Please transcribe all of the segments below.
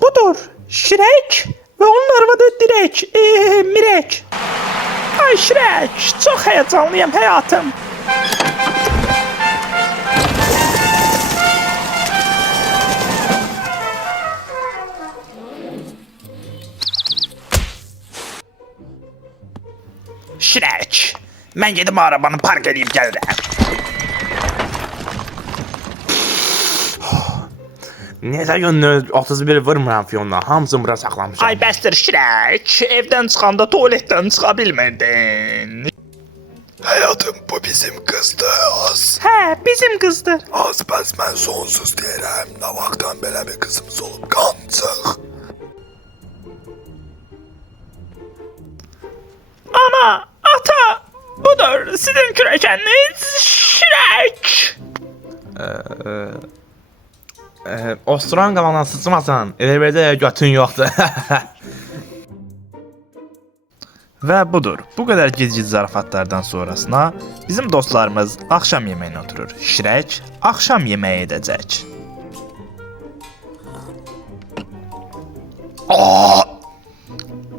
Budur. Shrek ve onun arvadı Direk. Mirek. Ay Shrek, çok heyecanlıyım hayatım. Shrek, ben gidip arabanı park edeyim geldim. Necə gönlünüz 31 vurmuram Fiona, hamısını bura saxlamışam. Ay bəsdir Shrek, evden çıkanda tuvaletten çıkabilmedin. Hayatım bu bizim kızdı az. He, bizim kızdır. Az bəs mən sonsuz deyirəm. Ne vaxtdan belə bir kızımız olub qancıq. Ana, ata, budur sizin kürekeniniz Shrek. Osturan qalandan sıçmasan, elə götün yoxdur. Ve budur. Bu kadar gizli zarafatlardan sonrasına bizim dostlarımız akşam yemeğine oturur. Shrek akşam yemeği edecek.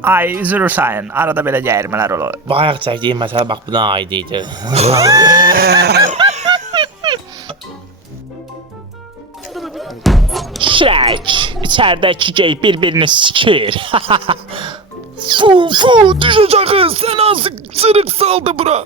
Ay üzülür sayın, arada belə gəlmələr olur. Bayaq çəkdiyim məsələ bax buna aid idi. Shrek, içəridəki gey bir-birini sikir. Fu düşeceğiz. Sen nasıl çırık saldı bura.